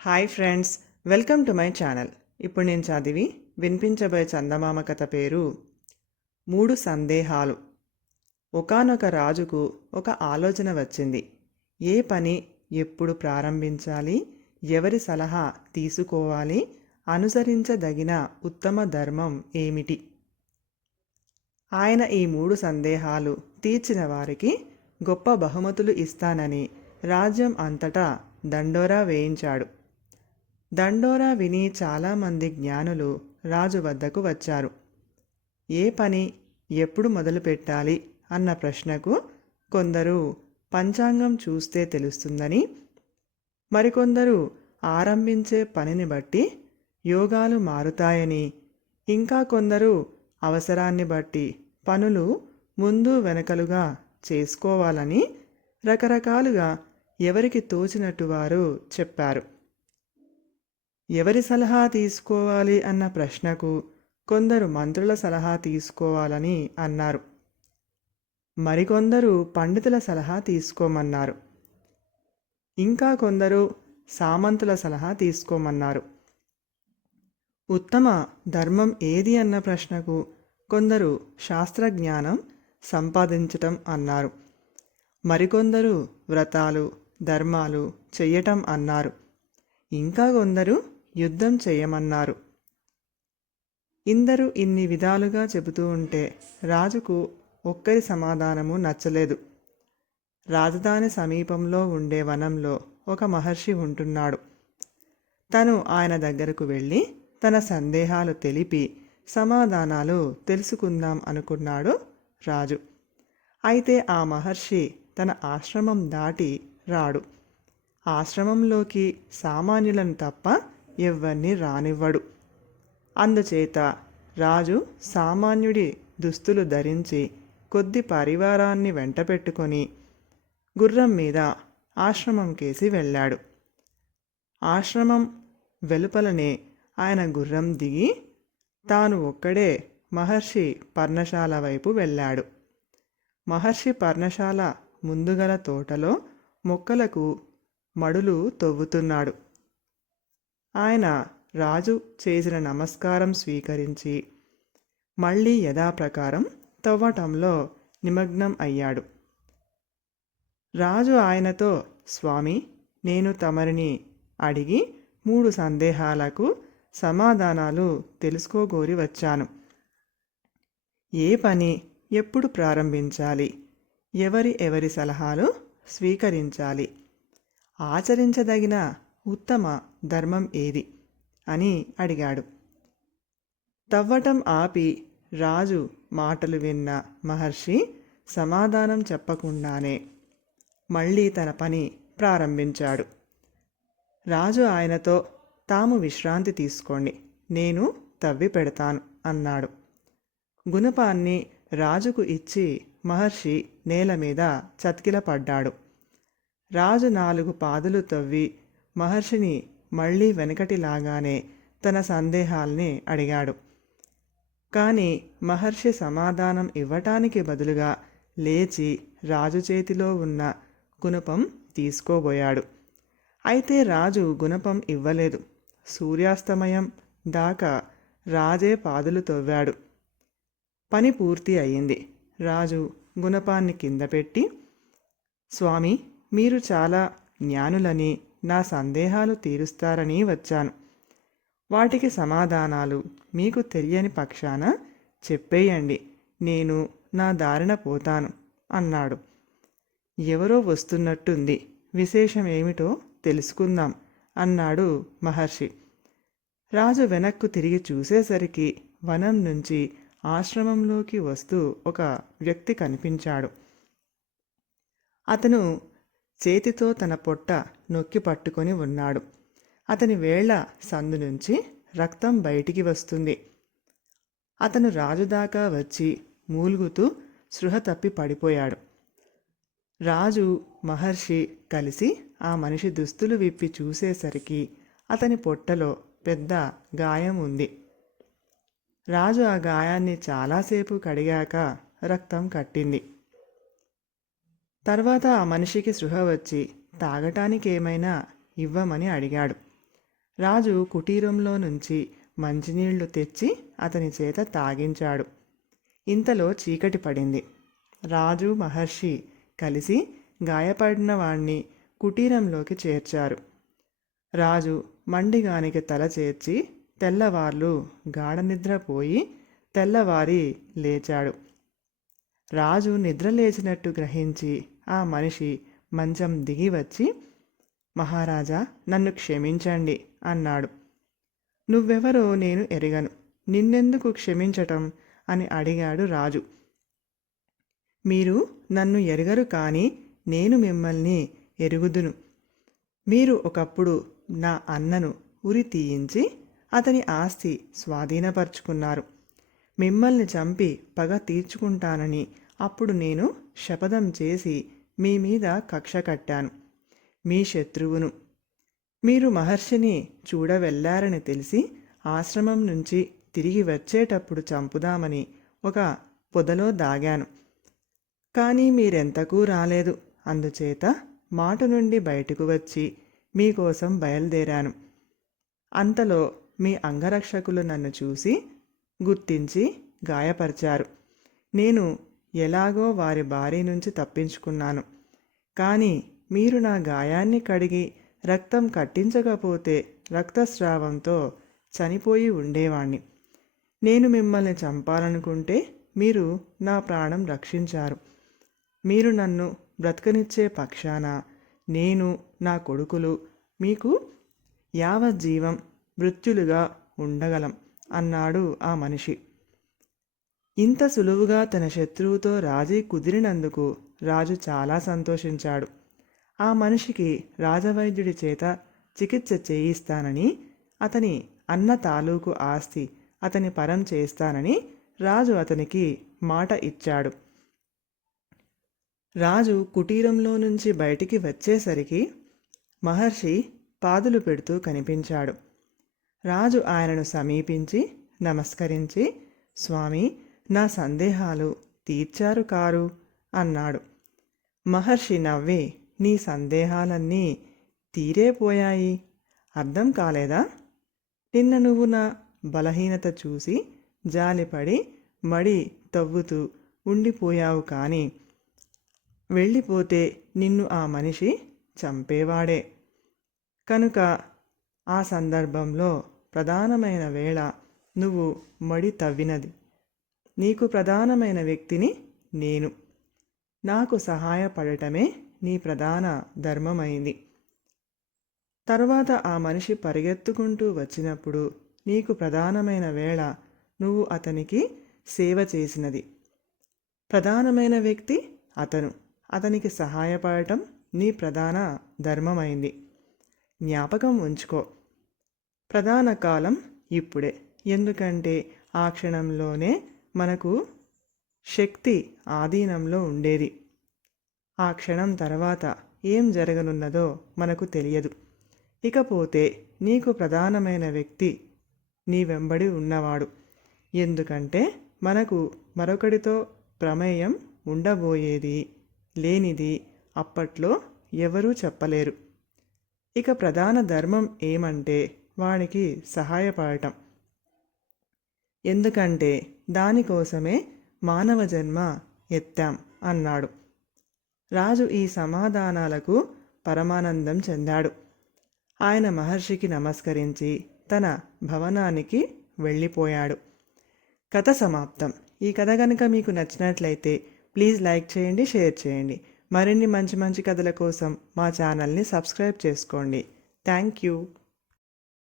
Hi friends, welcome to my channel. ఇప్పుడు నేను చదివి వినిపించబోయే చందమామ కథ పేరు మూడు సందేహాలు. ఒకానొక రాజుకు ఒక ఆలోచన వచ్చింది. ఏ పని ఎప్పుడు ప్రారంభించాలి, ఎవరి సలహా తీసుకోవాలి, అనుసరించదగిన ఉత్తమ ధర్మం ఏమిటి? ఆయన ఈ మూడు సందేహాలు తీర్చిన వారికి గొప్ప బహుమతులు ఇస్తానని రాజ్యం అంతటా దండోరా వేయించాడు. దండోరా విని చాలామంది జ్ఞానులు రాజు వద్దకు వచ్చారు. ఏ పని ఎప్పుడు మొదలుపెట్టాలి అన్న ప్రశ్నకు కొందరు పంచాంగం చూస్తే తెలుస్తుందని, మరికొందరు ఆరంభించే పనిని బట్టి యోగాలు మారుతాయని, ఇంకా కొందరు అవసరాన్ని బట్టి పనులు ముందు వెనకలుగా చేసుకోవాలని రకరకాలుగా ఎవరికి తోచినట్టు వారు చెప్పారు. ఎవరి సలహా తీసుకోవాలి అన్న ప్రశ్నకు కొందరు మంత్రుల సలహా తీసుకోవాలని అన్నారు. మరికొందరు పండితుల సలహా తీసుకోమన్నారు. ఇంకా కొందరు సామంతుల సలహా తీసుకోమన్నారు. ఉత్తమ ధర్మం ఏది అన్న ప్రశ్నకు కొందరు శాస్త్రజ్ఞానం సంపాదించటం అన్నారు. మరికొందరు వ్రతాలు ధర్మాలు చెయ్యటం అన్నారు. ఇంకా కొందరు యుద్ధం చేయమన్నారు. ఇందరూ ఇన్ని విధాలుగా చెబుతూ ఉంటే రాజుకు ఒక్కరి సమాధానము నచ్చలేదు. రాజధాని సమీపంలో ఉండే వనంలో ఒక మహర్షి ఉంటున్నాడు. తను ఆయన దగ్గరకు వెళ్ళి తన సందేహాలు తెలిపి సమాధానాలు తెలుసుకుందాం అనుకున్నాడు రాజు. అయితే ఆ మహర్షి తన ఆశ్రమం దాటి రాడు. ఆశ్రమంలోకి సామాన్యులను తప్ప ఎవ్వరిని రానివ్వడు. అందుచేత రాజు సామాన్యుడి దుస్తులు ధరించి కొద్ది పరివారాన్ని వెంట పెట్టుకొని గుర్రం మీద ఆశ్రమం కేసి వెళ్ళాడు. ఆశ్రమం వెలుపలనే ఆయన గుర్రం దిగి తాను ఒక్కడే మహర్షి పర్ణశాల వైపు వెళ్ళాడు. మహర్షి పర్ణశాల ముందుగల తోటలో మొక్కలకు మడులు తవ్వుతున్నాడు. ఆయన రాజు చేసిన నమస్కారం స్వీకరించి మళ్ళీ యథాప్రకారం తవ్వటంలో నిమగ్నం అయ్యాడు. రాజు ఆయనతో, స్వామి, నేను తమరిని అడిగి 3 సందేహాలకు సమాధానాలు తెలుసుకోగోరి వచ్చాను. ఏ పని ఎప్పుడు ప్రారంభించాలి, ఎవరి సలహాలు స్వీకరించాలి, ఆచరించదగిన ఉత్తమ ధర్మం ఏది అని అడిగాడు. తవ్వటం ఆపి రాజు మాటలు విన్న మహర్షి సమాధానం చెప్పకుండానే మళ్ళీ తన పని ప్రారంభించాడు. రాజు ఆయనతో, తాము విశ్రాంతి తీసుకోండి, నేను తవ్వి పెడతాను అన్నాడు. గుణపాన్ని రాజుకు ఇచ్చి మహర్షి నేల మీద చతికిలపడ్డాడు. రాజు 4 పాదులు తవ్వి మహర్షిని మళ్ళీ వెనకటిలాగానే తన సందేహాల్ని అడిగాడు. కానీ మహర్షి సమాధానం ఇవ్వటానికి బదులుగా లేచి రాజు చేతిలో ఉన్న గుణపం తీసుకోబోయాడు. అయితే రాజు గుణపం ఇవ్వలేదు. సూర్యాస్తమయం దాకా రాజే పాదులు తవ్వాడు. పని పూర్తి అయింది. రాజు గుణపాన్ని కింద పెట్టి, స్వామి, మీరు చాలా జ్ఞానులని, నా సందేహాలు తీరుస్తారని వచ్చాను. వాటికి సమాధానాలు మీకు తెలియని పక్షాన చెప్పేయండి, నేను నా దారిన పోతాను అన్నాడు. ఎవరో వస్తున్నట్టుంది, విశేషం ఏమిటో తెలుసుకుందాం అన్నాడు మహర్షి. రాజు వెనక్కు తిరిగి చూసేసరికి వనం నుంచి ఆశ్రమంలోకి వస్తూ ఒక వ్యక్తి కనిపించాడు. అతను చేతితో తన పొట్ట నొక్కి పట్టుకొని ఉన్నాడు. అతని వేళ్ల సందు నుంచి రక్తం బయటికి వస్తుంది. అతను రాజు దాకా వచ్చి మూలుగుతూ స్పృహ తప్పి పడిపోయాడు. రాజు మహర్షి కలిసి ఆ మనిషి దుస్తులు విప్పి చూసేసరికి అతని పొట్టలో పెద్ద గాయం ఉంది. రాజు ఆ గాయాన్ని చాలాసేపు కడిగాక రక్తం కట్టింది. తర్వాత ఆ మనిషికి స్పృహ వచ్చి తాగటానికి ఏమైనా ఇవ్వమని అడిగాడు. రాజు కుటీరంలో నుంచి మంచినీళ్లు తెచ్చి అతని చేత తాగించాడు. ఇంతలో చీకటి పడింది. రాజు మహర్షి కలిసి గాయపడిన వాణ్ణి కుటీరంలోకి చేర్చారు. రాజు మండిగానికి తల చేర్చి తెల్లవార్లు గాఢనిద్రపోయి తెల్లవారి లేచాడు. రాజు నిద్రలేచినట్టు గ్రహించి ఆ మనిషి మంచం దిగి వచ్చి, మహారాజా, నన్ను క్షమించండి అన్నాడు. నువ్వెవరో నేను ఎరగను, నిన్నెందుకు క్షమించటం అని అడిగాడు రాజు. మీరు నన్ను ఎరగరు, కానీ నేను మిమ్మల్ని ఎరుగుదును. మీరు ఒకప్పుడు నా అన్నను ఉరి తీయించి అతని ఆస్తి స్వాధీనపరుచుకున్నారు. మిమ్మల్ని చంపి పగ తీర్చుకుంటానని అప్పుడు నేను శపథం చేసి మీ మీద కక్ష కట్టాను. మీ శత్రువును. మీరు మహర్షిని చూడవెళ్లారని తెలిసి ఆశ్రమం నుంచి తిరిగి వచ్చేటప్పుడు చంపుదామని ఒక పొదలో దాగాను. కానీ మీరెంతకూ రాలేదు. అందుచేత మాట నుండి బయటకు వచ్చి మీకోసం బయలుదేరాను. అంతలో మీ అంగరక్షకులు నన్ను చూసి గుర్తించి గాయపరిచారు. నేను ఎలాగో వారి బారి నుంచి తప్పించుకున్నాను. కానీ మీరు నా గాయాన్ని కడిగి రక్తం కట్టించకపోతే రక్తస్రావంతో చనిపోయి ఉండేవాణ్ణి. నేను మిమ్మల్ని చంపాలనుకుంటే మీరు నా ప్రాణం రక్షించారు. మీరు నన్ను బ్రతకనిచ్చే పక్షాన నేను, నా కొడుకులు మీకు యావజ్జీవం మృత్యులుగా ఉండగలం అన్నాడు ఆ మనిషి. ఇంత సులువుగా తన శత్రువుతో రాజీ కుదిరినందుకు రాజు చాలా సంతోషించాడు. ఆ మనిషికి రాజవైద్యుడి చేత చికిత్స చేయిస్తానని, అతని అన్న తాలూకు ఆస్తి అతని పరం చేస్తానని రాజు అతనికి మాట ఇచ్చాడు. రాజు కుటీరంలో నుంచి బయటికి వచ్చేసరికి మహర్షి పాదులు పెడుతూ కనిపించాడు. రాజు ఆయనను సమీపించి నమస్కరించి, స్వామి, నా సందేహాలు తీర్చారు కారు అన్నాడు. మహర్షి నవ్వి, నీ సందేహాలన్నీ తీరేపోయాయి. అర్థం కాలేదా? నిన్న నువ్వు నా బలహీనత చూసి జాలిపడి మడి తవ్వుతూ ఉండిపోయావు, కానీ వెళ్ళిపోతే నిన్ను ఆ మనిషి చంపేవాడే. కనుక ఆ సందర్భంలో ప్రధానమైన వేళ నువ్వు మడి తవ్వినది. నీకు ప్రధానమైన వ్యక్తిని నేను. నాకు సహాయపడటమే నీ ప్రధాన ధర్మమైంది. తర్వాత ఆ మనిషి పరిగెత్తుకుంటూ వచ్చినప్పుడు నీకు ప్రధానమైన వేళ నువ్వు అతనికి సేవ చేసినది. ప్రధానమైన వ్యక్తి అతను. అతనికి సహాయపడటం నీ ప్రధాన ధర్మమైంది. జ్ఞాపకం ఉంచుకో. ప్రధాన కాలం ఇప్పుడే. ఎందుకంటే ఆ క్షణంలోనే మనకు శక్తి ఆధీనంలో ఉండేది. ఆ క్షణం తర్వాత ఏం జరగనున్నదో మనకు తెలియదు. ఇకపోతే నీకు ప్రధానమైన వ్యక్తి నీ వెంబడి ఉన్నవాడు. ఎందుకంటే మనకు మరొకడితో ప్రమేయం ఉండబోయేది లేనిది అప్పట్లో ఎవరూ చెప్పలేరు. ఇక ప్రధాన ధర్మం ఏమంటే వాడికి సహాయపడటం. ఎందుకంటే దానికోసమే మానవ జన్మ ఎత్తాం అన్నాడు. రాజు ఈ సమాధానాలకు పరమానందం చెందాడు. ఆయన మహర్షికి నమస్కరించి తన భవనానికి వెళ్ళిపోయాడు. కథ సమాప్తం. ఈ కథ కనుక మీకు నచ్చినట్లయితే ప్లీజ్ లైక్ చేయండి, షేర్ చేయండి. మరిన్ని మంచి మంచి కథల కోసం మా ఛానల్ని సబ్స్క్రైబ్ చేసుకోండి. Thank you.